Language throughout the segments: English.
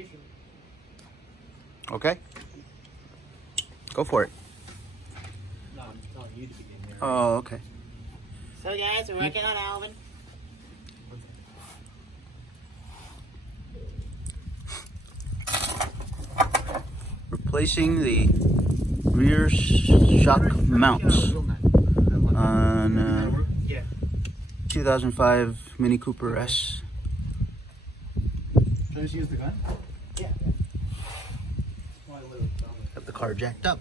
operation. Okay. Go for it. No, I'm just telling you to begin here. Oh, okay. So guys, we're working on Alvin. Replacing the rear shock mounts on 2005 Mini Cooper S. Can I just use the gun? Yeah. Got the car jacked up.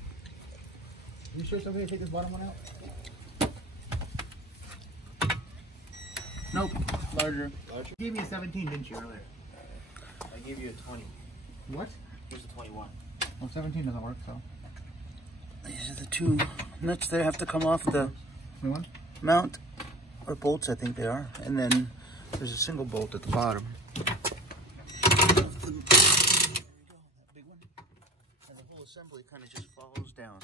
You sure somebody take this bottom one out? Nope. Larger. You gave me a 17, didn't you, earlier? I gave you a 20. What? Here's a 21. Well, 17 doesn't work, so. These are the two nuts that have to come off the 21? mount, or bolts I think they are. And then there's a single bolt at the bottom. There we go, that big one. And the whole assembly kind of just falls down.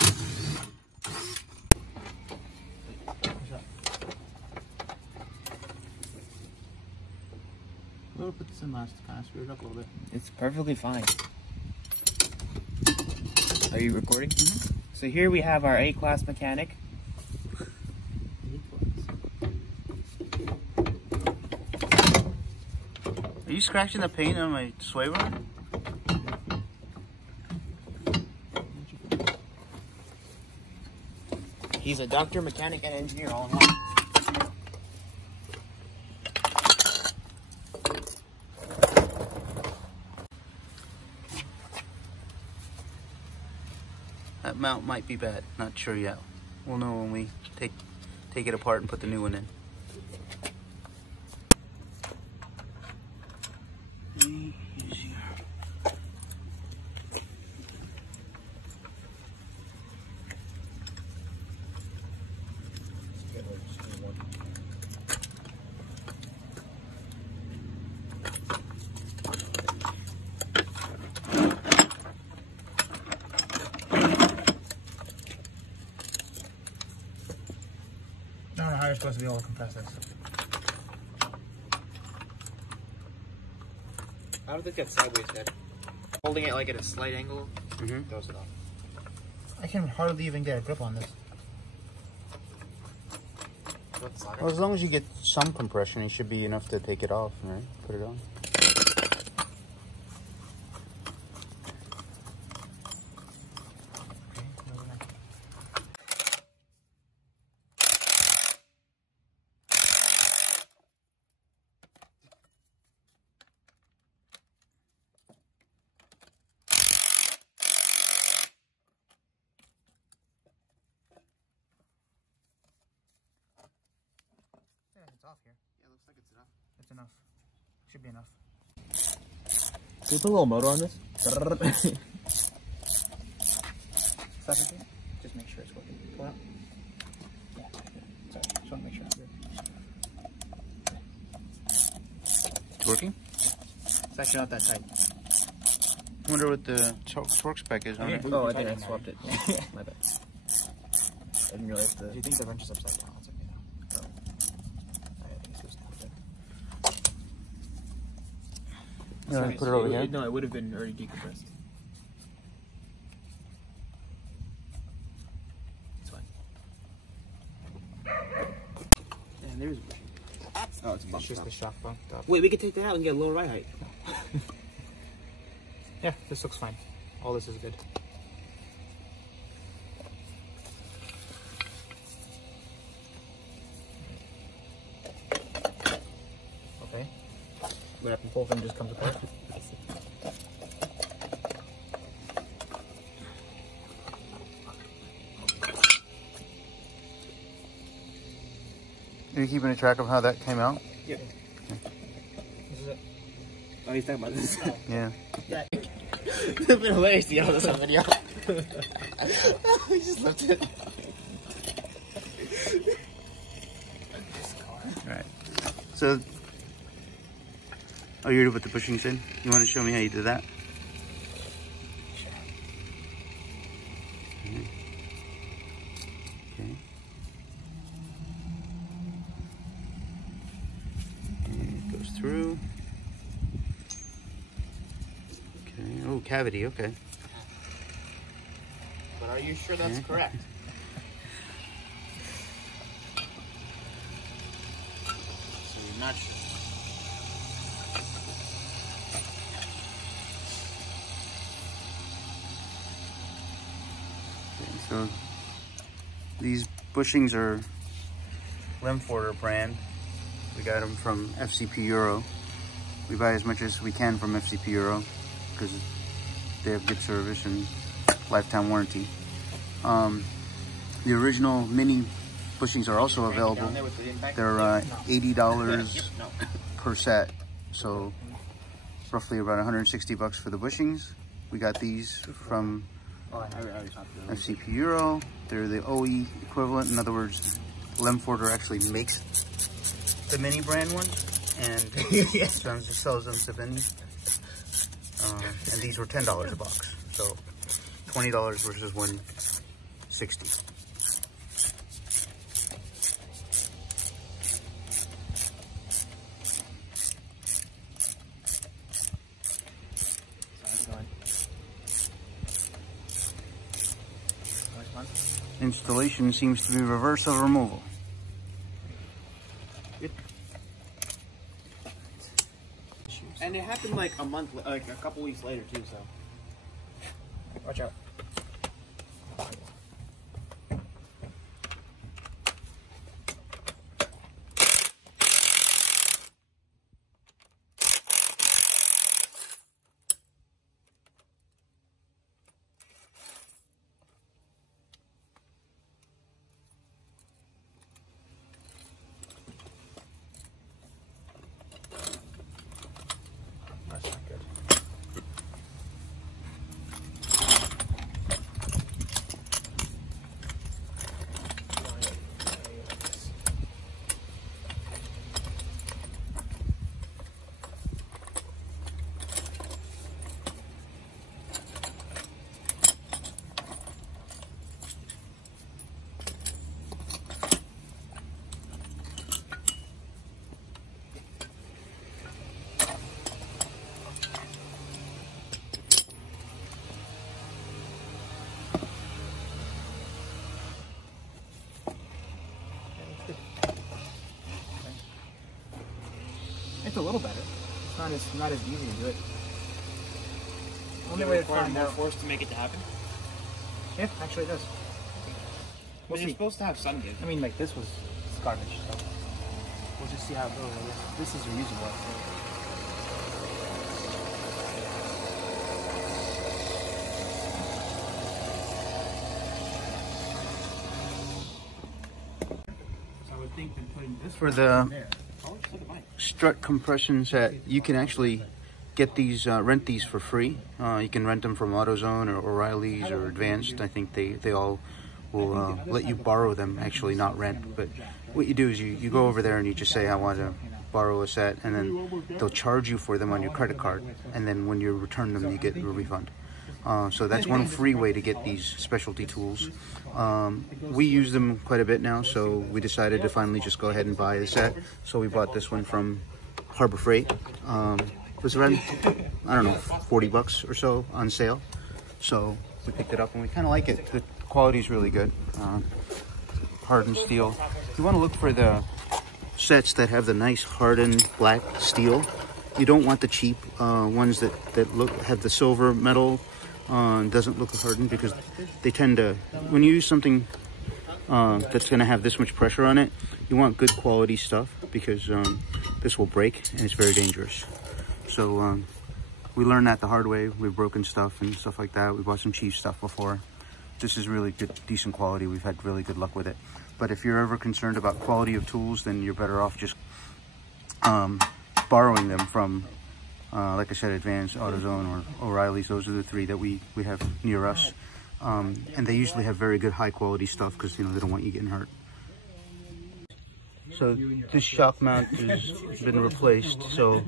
We'll put this in last, kind of screw it up a little bit. It's perfectly fine. Are you recording? Mm-hmm. So here we have our A-class mechanic. Are you scratching the paint on my sway bar? He's a doctor, mechanic, and engineer all in one. That mount might be bad. Not sure yet. We'll know when we take it apart and put the new one in. I don't know how you're supposed to be able to compress this. I don't think that's sideways, Dad. Holding it like at a slight angle, throws it off. I can hardly even get a grip on this. Well, as long as you get some compression, it should be enough to take it off, right? Put it on. Yeah, it's off here. Yeah, looks like it's enough. It's enough. Should be enough. Can you put a little motor on this? Just make sure it's working. Pull out. Yeah, good. Sorry, just want to make sure it's good. It's working? It's actually not that tight. I wonder what the torque spec is on it. Oh, I think I swapped it. My bad. I didn't realize the... Do you think the wrench is upside down? It's okay now. Oh. I think it's supposed to have it. Put it over here. No, it would have been already decompressed. It's fine. And there's... Oh, it's just the shock bump up. Wait, we can take that out and get a lower ride height. Yeah, this looks fine. All this is good. Okay. What happened? Whole thing just comes apart. Are you keeping a track of how that came out? Yeah. This is it. Oh, he's talking about this. Yeah. Yeah. It's been hilarious to yell this on video. We just left it. Alright. So, oh, you're to put the bushings in? You want to show me how you do that? Okay. And it goes through. Okay. cavity, okay. But are you sure that's correct? So you're not sure. Okay, so these bushings are Lemforder brand. We got them from FCP Euro. We buy as much as we can from FCP Euro because they have good service and lifetime warranty. The original mini bushings are also available. They're $80 per set, so roughly about 160 bucks for the bushings. We got these from FCP Euro. They're the OE equivalent. In other words, Lemforder actually makes the mini brand ones and sells them to Benny. And these were $10 a box, so $20 versus $160. Installation seems to be reverse of removal. And it happened like a couple weeks later too, so. Watch out. It's a little better. It's not as easy to do it. Only way to find more force to make it to happen. Yeah, actually it does. Well, you're supposed to have sun give. I mean, like this was garbage, so we'll just see how it goes. This is reusable. So I would think that putting this For the strut compression set, you can actually get these, rent these for free. You can rent them from AutoZone or O'Reilly's or Advanced. I think they all will let you borrow them, actually, not rent. But what you do is you go over there and you just say, I want to borrow a set, and then they'll charge you for them on your credit card. And then when you return them, you get a refund. So that's one free way to get these specialty tools. We use them quite a bit now, so we decided to finally just go ahead and buy a set. So we bought this one from Harbor Freight. It was around, I don't know, 40 bucks or so on sale. So we picked it up and we kind of like it. The quality is really good. Hardened steel. You want to look for the sets that have the nice hardened black steel. You don't want the cheap ones that have the silver metal. Doesn't look hardened, because they tend to, when you use something that's going to have this much pressure on it, you want good quality stuff, because this will break and it's very dangerous. So we learned that the hard way. We've broken stuff and stuff like that. We bought some cheap stuff before. This is really good, decent quality. We've had really good luck with it. But if you're ever concerned about quality of tools, then you're better off just borrowing them from like I said, Advanced, AutoZone, or O'Reilly's. Those are the three that we have near us. And they usually have very good high quality stuff, because they don't want you getting hurt. So this shock mount has been replaced, so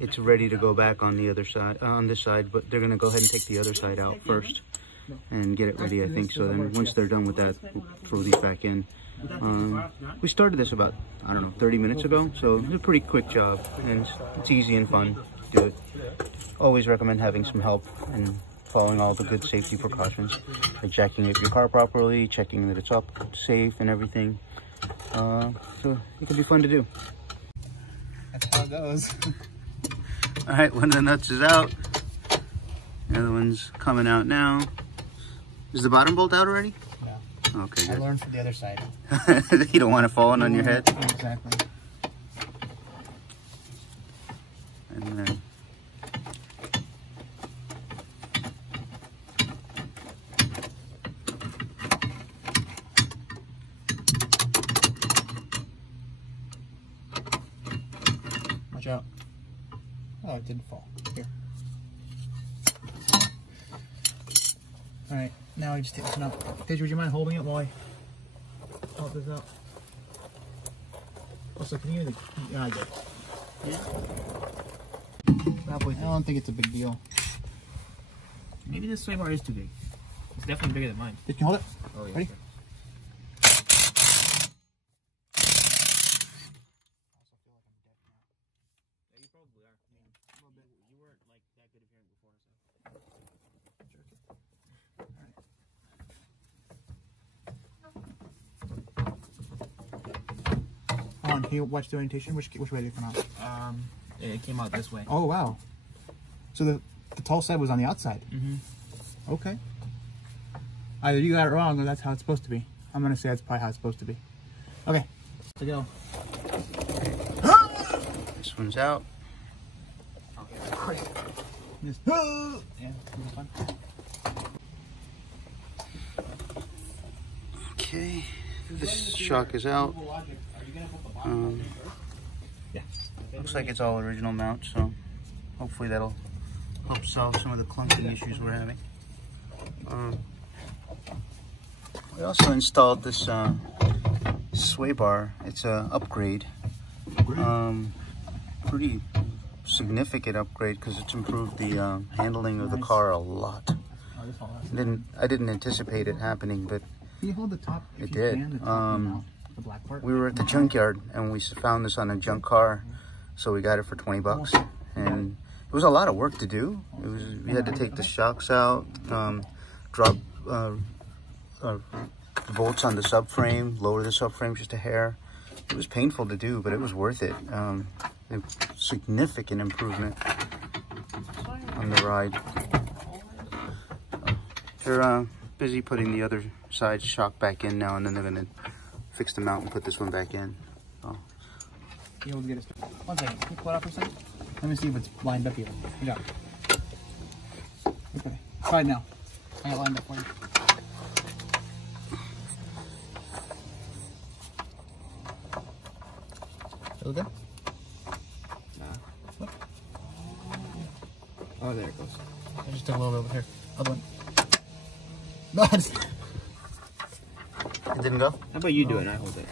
it's ready to go back on the other side, on this side, but they're gonna go ahead and take the other side out first and get it ready, I think. So then once they're done with that, we'll throw these back in. We started this about, I don't know, 30 minutes ago, so it's a pretty quick job, and it's easy and fun. do it. Always recommend having some help and following all the good safety precautions, like jacking up your car properly, checking that it's up, safe, and everything. So it can be fun to do. That's how it goes. All right, one of the nuts is out. The other one's coming out now. Is the bottom bolt out already? No. Okay, I good. learned from the other side. You don't want it falling on your head. Exactly. And then watch out. Oh, it didn't fall. Here. Alright, now I just take this one out. Paige, would you mind holding it while I help this out? Also, can you hear the... Yeah, I get it. Yeah. I don't think it's a big deal. Maybe this sway bar is too big. It's definitely bigger than mine. Can you hold it? Oh, yeah. Ready? Sure. Yeah, you probably are. I mean, a little bit. You weren't like that good of hearing before, so. Hold on, can you watch the orientation? Which way did it come out? It came out this way. Oh, wow. So the tall side was on the outside? Mm-hmm. Okay. Either you got it wrong or that's how it's supposed to be. I'm going to say that's probably how it's supposed to be. Okay, let's go. this one's out. Okay. This, yeah, this is fun. Okay, this shock is out. Yeah. Looks like it's all original mount, so hopefully that'll help solve some of the clunking issues we're having. We also installed this sway bar. It's a upgrade. Pretty significant upgrade because it's improved the handling of the car a lot. I didn't anticipate it happening, but Can you hold the top? it did. The black part. We were at the junkyard and we found this on a junk car, so we got it for 20 bucks. And it was a lot of work to do. We had to take the shocks out, drop bolts on the subframe, lower the subframe just a hair. It was painful to do, but it was worth it. Significant improvement on the ride. They're busy putting the other side shock back in now, and then they're gonna fix the mount and put this one back in. Oh. You able to get it? One second. Can you pull it out for a second? Let me see if it's lined up here. Good job. Okay. Try it now. I got lined up for you. Feel good? Nah. What? Oh, there it goes. I just took a little bit over here. Other one. No, it's... It didn't go? How about you do it and I hold it?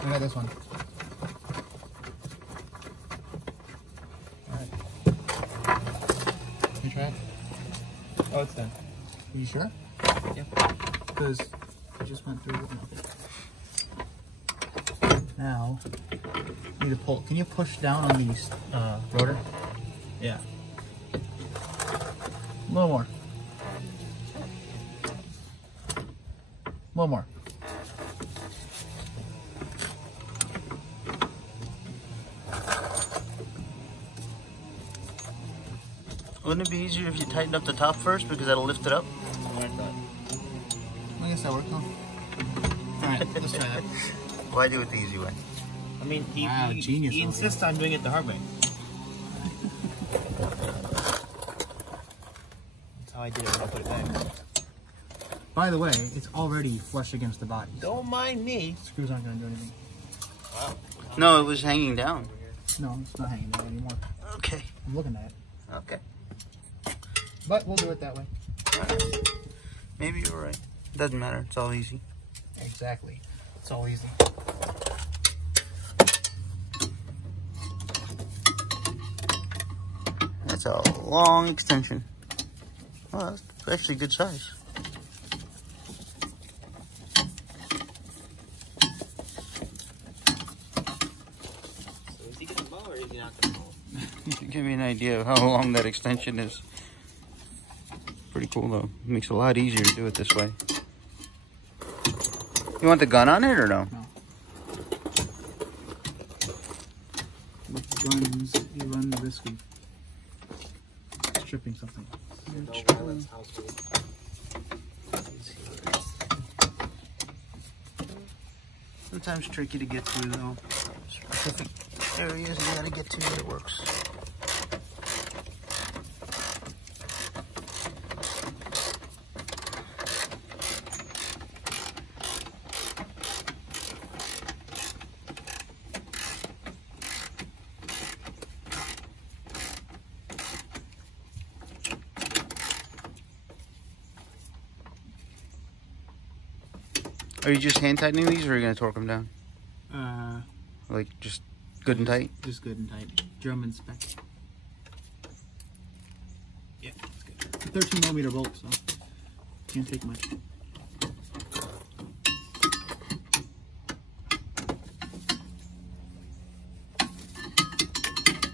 I got this one. Alright. Can you try it? Oh, it's done. Are you sure? Yeah. Because I just went through with nothing. Now, you need to pull. Can you push down on these rotor? Yeah. A little more. A little more. Wouldn't it be easier if you tightened up the top first because that'll lift it up? I guess that worked, huh? Alright, let's try that. Why do it the easy way? I mean, he genius. He insists on doing it the hard way. That's how I did it when I put it back. By the way, it's already flush against the body. Don't mind me. Screws aren't going to do anything. Wow. No, it was hanging down. No, it's not hanging down anymore. Okay. I'm looking at it. Okay. But we'll do it that way. Right. Maybe you're right. Doesn't matter. It's all easy. Exactly. It's all easy. That's a long extension. Oh, that's actually good size. Give me an idea of how long that extension is. Pretty cool though. Makes it a lot easier to do it this way. You want the gun on it or no? No. With guns, you run the risk of stripping something. Sometimes tricky to get to though. Specific areas you gotta get to, it works. Are you just hand tightening these, or are you gonna torque them down? Like just good and tight? Just good and tight. German spec. Yeah, that's good. 13mm bolt, so can't take much.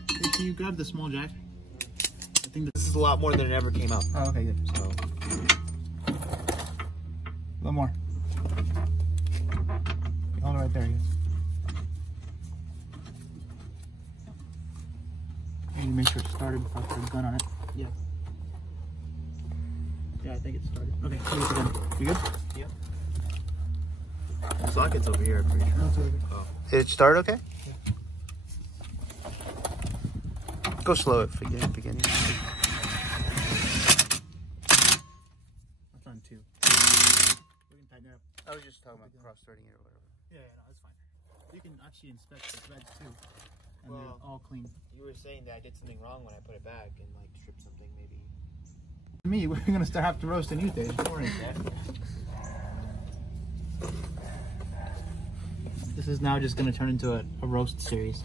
Hey, can you grab the small jack? I think this is a lot more than it ever came out. Oh, okay, good. So a little more. Hold it right there. I need to make sure it's started before I put a gun on it. Yeah. Yeah, I think it's started. Okay, here's the gun. You good? Yeah. The socket's over here, I'm pretty sure. No, oh. Did it start okay? Yeah. Go slow at beginning. That's on 2. We can tighten it up. I was just talking about cross-threading it or whatever. Yeah, no, that's fine. You can actually inspect the threads too. And they're all clean. You were saying that I did something wrong when I put it back and like stripped something maybe. Me, we're gonna have to roast a new day. This is now just gonna turn into a roast series.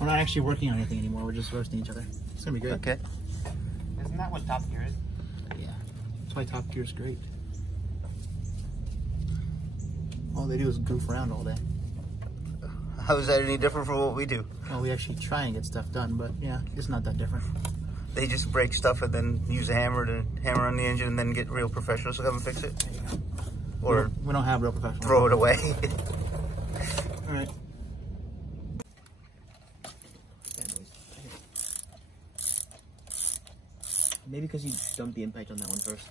We're not actually working on anything anymore. We're just roasting each other. It's gonna be great. Okay. Isn't that what Top Gear is? Yeah. That's why Top Gear's great. All they do is goof around all day. How is that any different from what we do? Well, we actually try and get stuff done, but yeah, it's not that different. They just break stuff and then use a hammer to hammer on the engine and then get real professionals to come and fix it? There you go. Or we don't have real professionals. Throw it away. Alright. Maybe because you dumped the impact on that one first.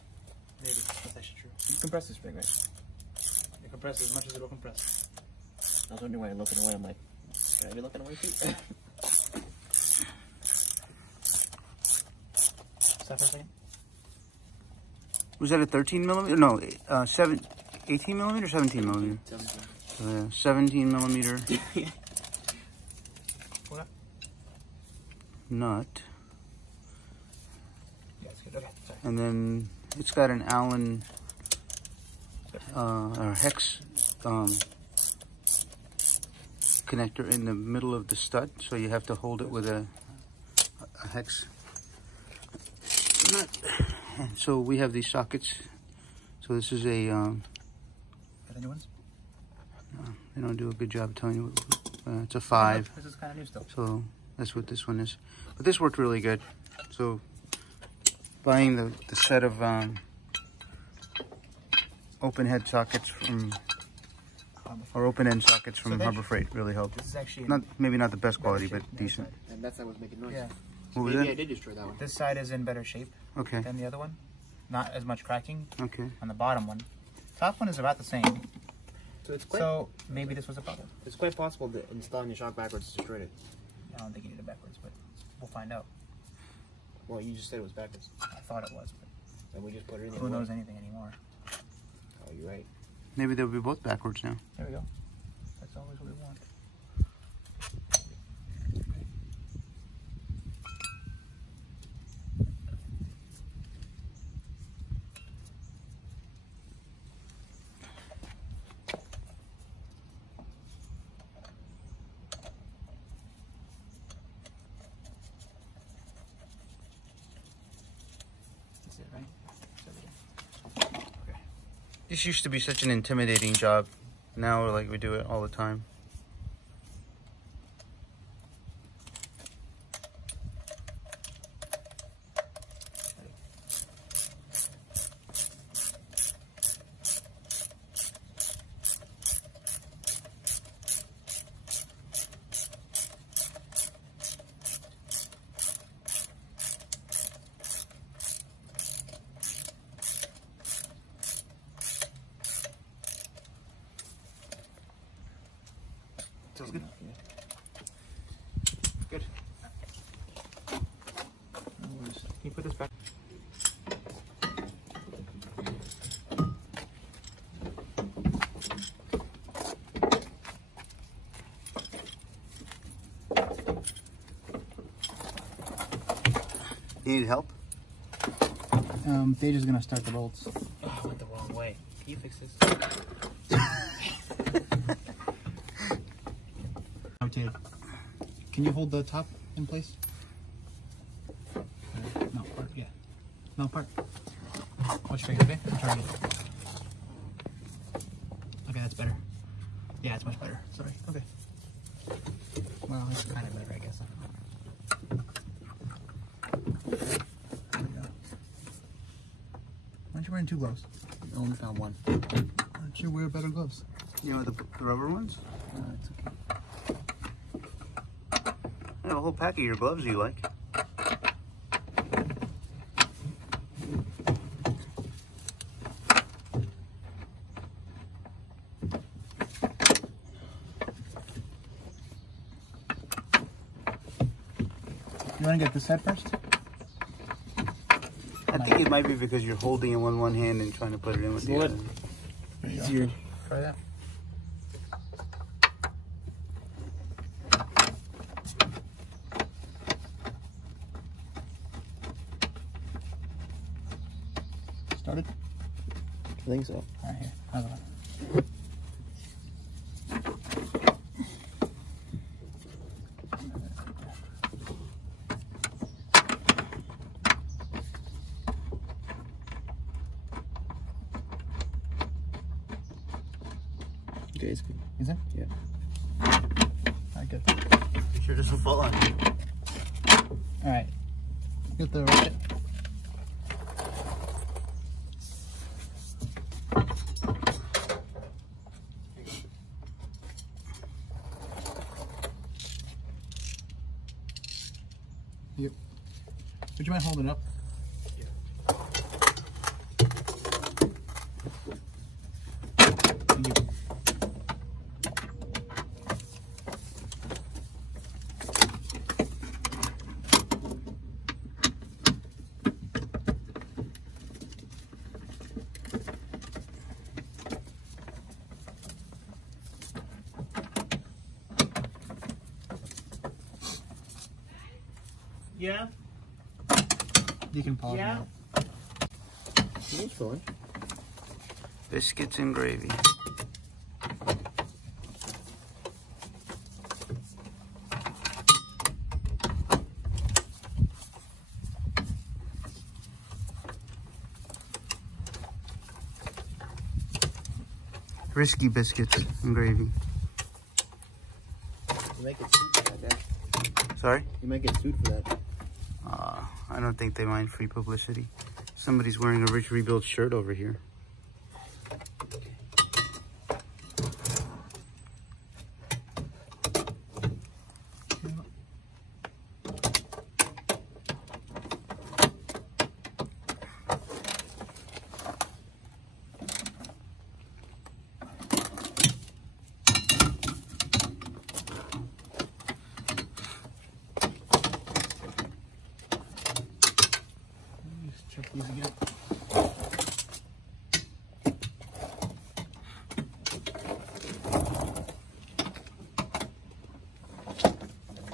Maybe. That's actually true. You compress this spring, right? It compresses as much as it will compress. I was wondering why you're looking away. I'm like, should I be looking away too? Stop for a second. Was that a 13mm? No, 18mm or 17mm? 17. 17mm What up? nut. Yeah, it's good. Okay, sorry. And then it's got an Allen or hex connector in the middle of the stud, so you have to hold it with a hex nut. And so we have these sockets. So this is a Got any ones? they don't do a good job of telling you. It's a 5. This is kind of new still. So that's what this one is. But this worked really good. So buying the set of open head sockets from, or open end sockets from Harbor Freight really helped. This is actually Maybe not the best quality, but decent. And that's what was making noise. Yeah. What was Maybe that? I did destroy that one. This side is in better shape Okay. than the other one. Not as much cracking Okay. on the bottom one. Top one is about the same. So it's quite, So maybe this was a problem. it's quite possible that installing the shock backwards destroyed it. I don't think you did it backwards, but we'll find out. Well, you just said it was backwards. I thought it was, but And we just put it in the who knows anything anymore? Oh, you're right. Maybe they'll be both backwards now. There we go. That's always what we want. That's it, right? That's everything. Okay. This used to be such an intimidating job. Now like we do it all the time. sounds good. Good. Can you put this back? You need help? Deja's gonna start the bolts. Oh, I went the wrong way. Can you fix this? Rotated. Can you hold the top in place? No, part, yeah. No, part. Watch your finger, okay? I'm trying to get it. Okay, that's better. Yeah, it's much better. Sorry. Okay. Well, it's kind of better, I guess. There we go. Why aren't you wearing 2 gloves? I only found one. Why don't you wear better gloves? You know the rubber ones? It's okay. I have a whole pack of your gloves you like. You want to get this side first? I think it might be because you're holding it with one hand and trying to put it in with the other. Easier. Try that. Started? I think so. Alright, here. How's that? Okay, it's good. Is it? Yeah. Alright, good. You sure this will fall on you? Alright. Get the rocket. Yep. Would you mind holding it up? Thank you. Yeah? You can pause Yeah. now. It's fine. Biscuits and gravy. Risky biscuits and gravy. You might get sued for that, Dad. Sorry? You might get sued for that. I don't think they mind free publicity. Somebody's wearing a Rich Rebuild shirt over here. Check these again.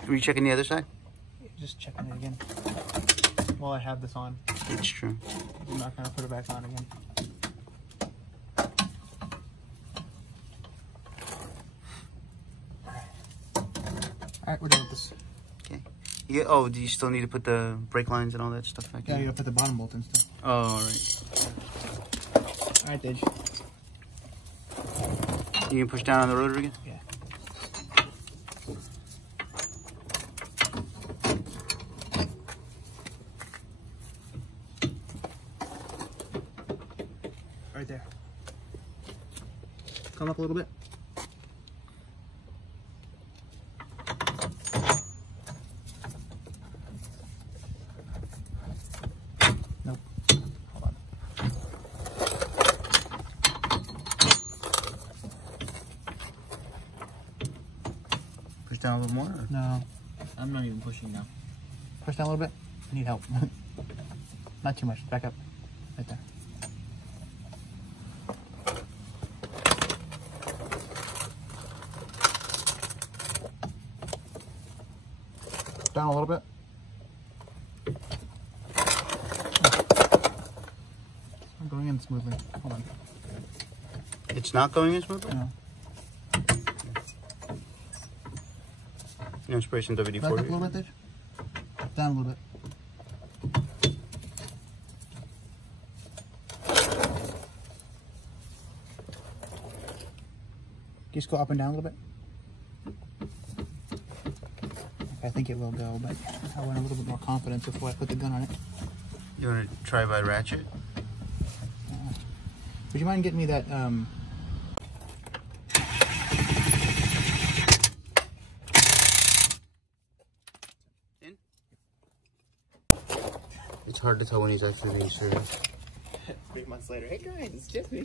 Are you checking the other side? Just checking it again. While I have this on. It's true. I'm not gonna put it back on again. Alright, we're done with this. Okay. Yeah. Oh, do you still need to put the brake lines and all that stuff back Yeah, in? you gotta put the bottom bolt in still. Oh, all right. Alright, Dej. You can push down on the rotor again? Yeah. Right there. Come up a little bit. Nope. Hold on. down a little more? Or? No. I'm not even pushing now. Push down a little bit. I need help. Not too much. Back up. Right there. Down a little bit. It's not going in smoothly. Hold on. It's not going in smoothly? No. You know, spray some WD-40. Back up a little bit, Dave. Down a little bit. Just go up and down a little bit. I think it will go, but I want a little bit more confidence before I put the gun on it. You want to try by ratchet? Would you mind getting me that, In? It's hard to tell when he's actually being serious. 3 months later, hey guys, it's just me.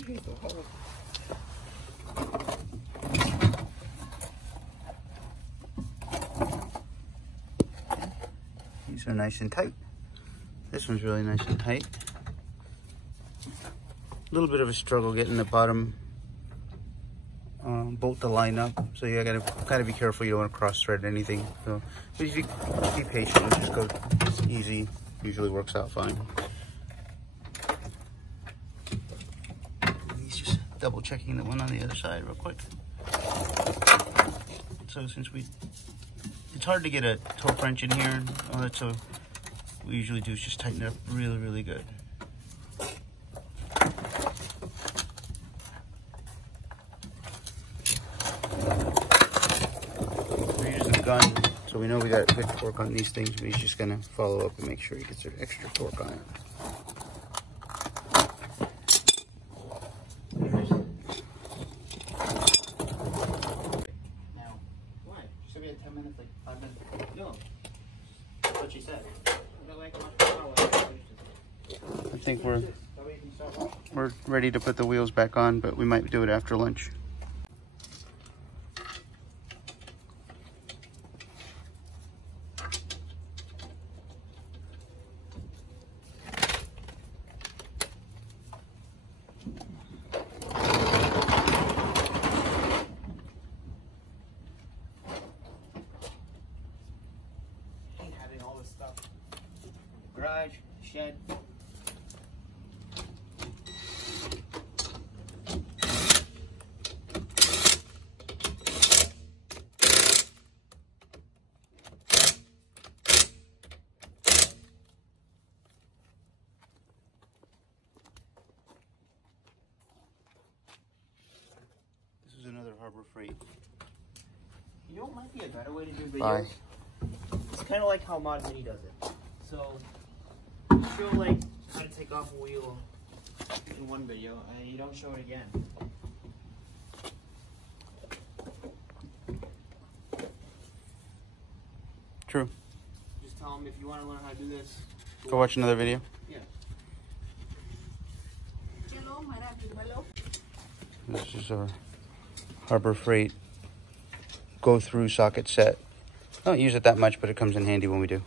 These are nice and tight. This one's really nice and tight. A little bit of a struggle getting the bottom bolt to line up, so you gotta be careful. You don't want to cross thread anything. So, but if you be patient and just go easy, usually works out fine. He's just double checking the one on the other side real quick. So since it's hard to get a torque wrench in here, and all that, so what we usually do is just tighten it up really, really good. We're using a gun, so we know we got good torque on these things, but he's just gonna follow up and make sure he gets extra torque on it. I think we're ready to put the wheels back on, but we might do it after lunch. Having all this stuff. Garage, shed. This is another Harbor Freight. You know what might be a better way to do videos? Bye. It's kind of like how Mod Mini does it. So, you show like how to take off a wheel in one video, and you don't show it again. True. Just tell them if you want to learn how to do this. Go watch another video. Yeah. This is our Harbor Freight go-through socket set. I don't use it that much, but it comes in handy when we do.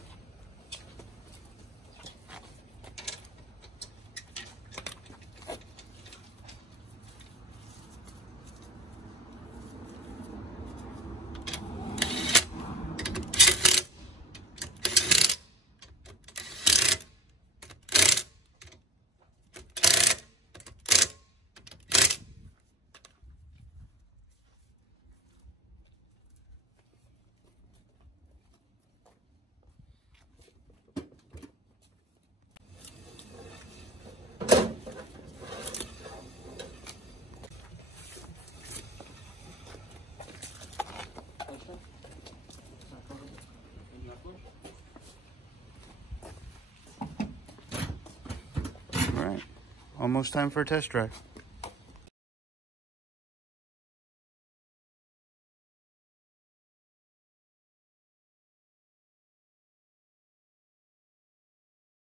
All right, almost time for a test drive.